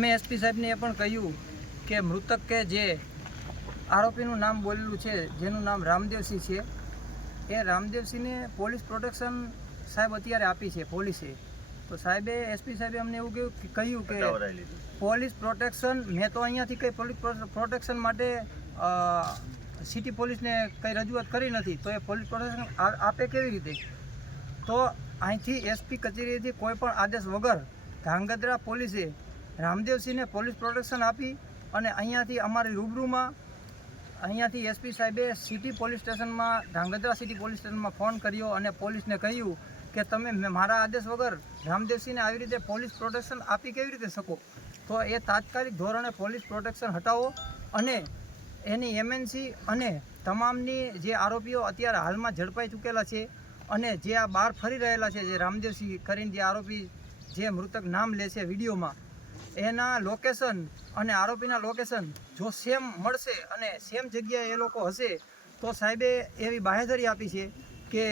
અમે એસપી સાહેબને એ પણ કહ્યું કે મૃતક કે જે આરોપીનું નામ બોલેલું છે, જેનું નામ રામદેવસિંહ છે, એ રામદેવસિંહને પોલીસ પ્રોટેક્શન સાહેબ અત્યારે આપી છે પોલીસે. તો સાહેબે એસપી સાહેબે અમને એવું કહ્યું કે પોલીસ પ્રોટેક્શન મેં તો અહીંયાથી કંઈ પોલીસ પ્રોટેક્શન માટે સિટી પોલીસને કંઈ રજૂઆત કરી નથી, તો એ પોલીસ પ્રોટેક્શન આપે કેવી રીતે? તો અહીંથી એસપી કચેરીએથી કોઈ પણ આદેશ વગર ધાંગધ્રા પોલીસે રામદેવસિંહને પોલીસ પ્રોટેક્શન આપી અને અહીંયાથી અમારી રૂબરૂમાં અહીંયાથી એસપી સાહેબે સિટી પોલીસ સ્ટેશનમાં ધાંગધ્રા સિટી પોલીસ સ્ટેશનમાં ફોન કર્યો અને પોલીસને કહ્યું કે તમે મારા આદેશ વગર રામદેવસિંહને આવી રીતે પોલીસ પ્રોટેક્શન આપી કેવી રીતે શકો? તો એ તાત્કાલિક ધોરણે પોલીસ પ્રોટેક્શન હટાવો અને એની એમએનસી અને તમામની જે આરોપીઓ અત્યારે હાલમાં ઝડપાઈ ચૂકેલા છે અને જે આ બહાર ફરી રહેલા છે, જે રામદેવસિંહ કરીને જે આરોપી જે મૃતક નામ લે છે વિડીયોમાં, એના લોકેશન અને આરોપીના લોકેશન જો સેમ મળશે અને સેમ જગ્યાએ એ લોકો હશે તો સાહેબે એવી બાહેધરી આપી છે કે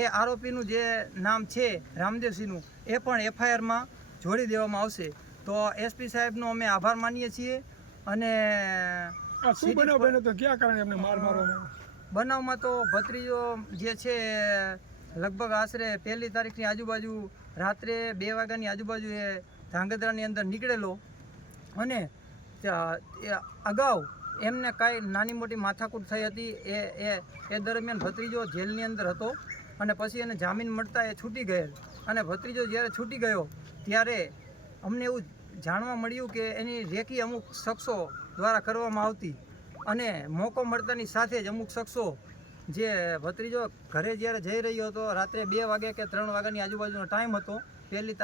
એ આરોપીનું જે નામ છે રામદેવસિંહનું એ પણ એફઆઈઆરમાં જોડી દેવામાં આવશે. તો એસપી સાહેબનો અમે આભાર માનીએ છીએ. અને બનાવમાં તો ભત્રીજો જે છે લગભગ આશરે 1 તારીખની આજુબાજુ રાત્રે 2 વાગ્યાની આજુબાજુ એ ધાંગધ્રાની અંદર નીકળેલો અને અગાઉ એમને કાંઈ નાની મોટી માથાકૂટ થઈ હતી. એ દરમિયાન ભત્રીજો જેલની અંદર હતો અને પછી એને જામીન મળતા એ છૂટી ગયેલ. અને ભત્રીજો જ્યારે છૂટી ગયો ત્યારે અમને એવું જાણવા મળ્યું કે એની રેકી અમુક શખ્સો દ્વારા કરવામાં આવતી અને મોકો મળતાની સાથે જ અમુક શખ્સો જે ભત્રીજો ઘરે જ્યારે જઈ રહ્યો હતો, રાત્રે 2 વાગ્યા કે 3 વાગ્યાની આજુબાજુનો ટાઈમ હતો, 1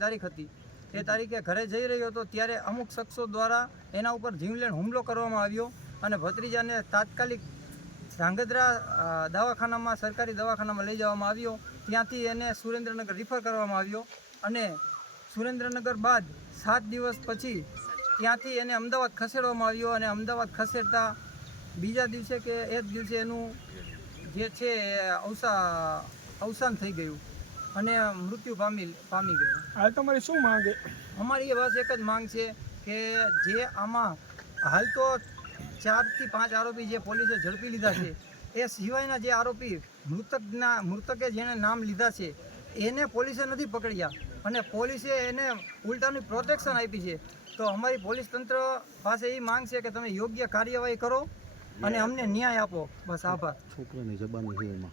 તારીખ હતી, એ તારીખે ઘરે જઈ રહ્યો હતો ત્યારે અમુક શખ્સો દ્વારા એના ઉપર જીવલેણ હુમલો કરવામાં આવ્યો અને ભત્રીજાને તાત્કાલિક ધાંગધ્રા દવાખાનામાં સરકારી દવાખાનામાં લઈ જવામાં આવ્યો. ત્યાંથી એને સુરેન્દ્રનગર રિફર કરવામાં આવ્યો અને સુરેન્દ્રનગર બાદ 7 દિવસ પછી ત્યાંથી એને અમદાવાદ ખસેડવામાં આવ્યો અને અમદાવાદ ખસેડતા બીજા દિવસે કે એ જ દિવસે એનું જે છે અવસાન થઈ ગયું અને મૃત્યુ પામી ગયો. હાલ તમારી શું માંગ? અમારી એ બસ એક જ માંગ છે કે જે આમાં હાલ તો 4 થી 5 આરોપી જે પોલીસે ઝડપી લીધા છે, એ સિવાયના જે આરોપી મૃતકે જેણે નામ લીધા છે એને પોલીસે નથી પકડ્યા અને પોલીસે એને ઉલટાની પ્રોટેક્શન આપી છે. તો અમારી પોલીસ તંત્ર પાસે એ માંગ છે કે તમે યોગ્ય કાર્યવાહી કરો અને અમને ન્યાય આપો. બસ આભાર. છોકરાની જબાની છે એમાં